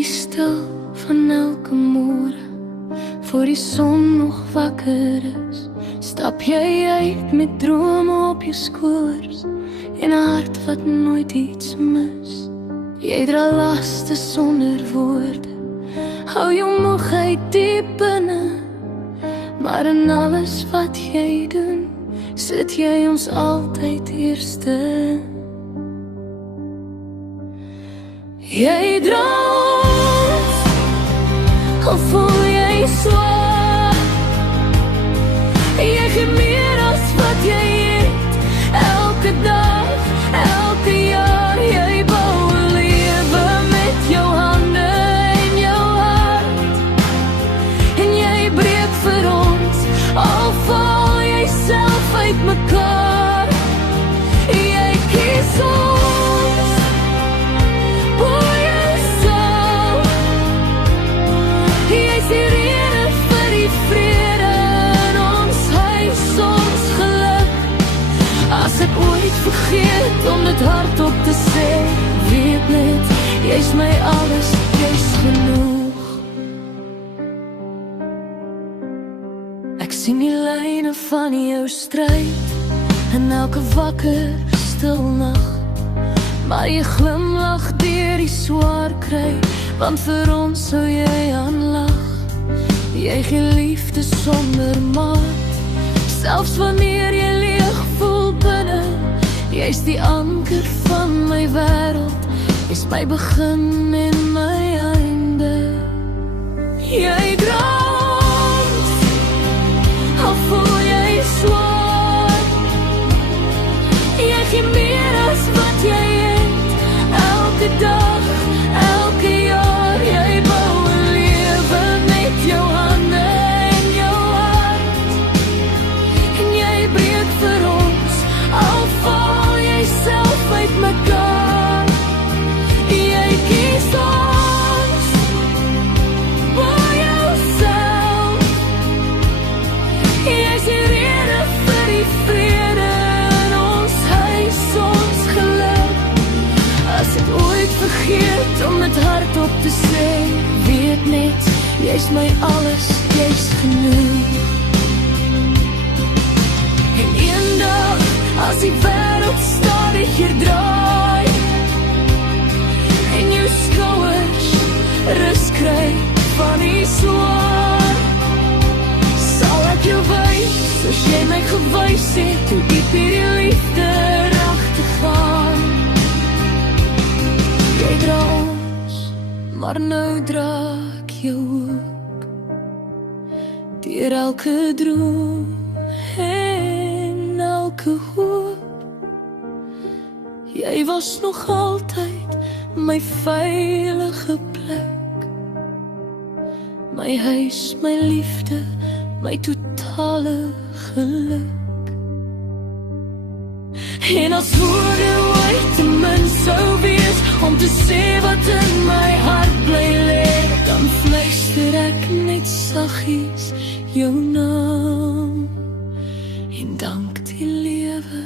die stil van elke môre, voor die son nog wakker is, stap jy uit met drome op jou skouers en 'n hart wat nooit iets mis. Jy dra laste sonder woorde, hou jou moegheid diep binne, maar in alles wat jy doen, sit jy ons altyd eerste. Jy dra ons, al voel jy swaar. Jy gee meer as wat jy het, elke dag, elke jaar. Jy bou 'n lewe met jou hande en jou hart, en jy breek vir ons, al val jy self uit mekaar. Jy kies ons, voor jouself. Jy is die rede vir die vrede in ons huis, ons geluk. As ek ooit vergeet om dit hardop te sê, weet net, jy's my alles, jy's genoeg. Ek sien die lyne van jou stryd in elke wakker stil nag, maar jy glimlag deur die swaar kry, want vir ons sou jy aanlag. Jy gee liefde sonder maat, selfs wanneer jy leeg voel binne. Jy's die anker van my wêreld, jy's my begin en my einde. Jy dra ons, al voel jy swaar. Jy gee meer as wat jy het, elke dag, elke jaar. Jy bou 'n lewe met jou hande en jou hart, en jy breek vir ons, al val jy self uit mekaar. Jy kies ons, voor jouself. Jy's die rede vir die vrede in ons huis, ons geluk. As ek ooit vergeet om dit hardop te sê, weet net, jy's my alles, jy's genoeg. En eendag, as die wêreld stadiger draai, en jou skouers rus kry van die swaar, sal ek jou wys, soos jy my gewys het, hoe diep hierdie liefde regtig gaan. Jy dra ons, maar nou dra ek jou ook, deur elke droom en elke hoop. Jy was nog altyd my veilige plek, my huis, my liefde, my totale geluk. En as woorde ooit te min sou wees om te sê wat in my hart bly lê, dan fluister ek net saggies jou naam, en dank die lewe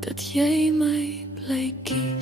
dat jy my bly kies.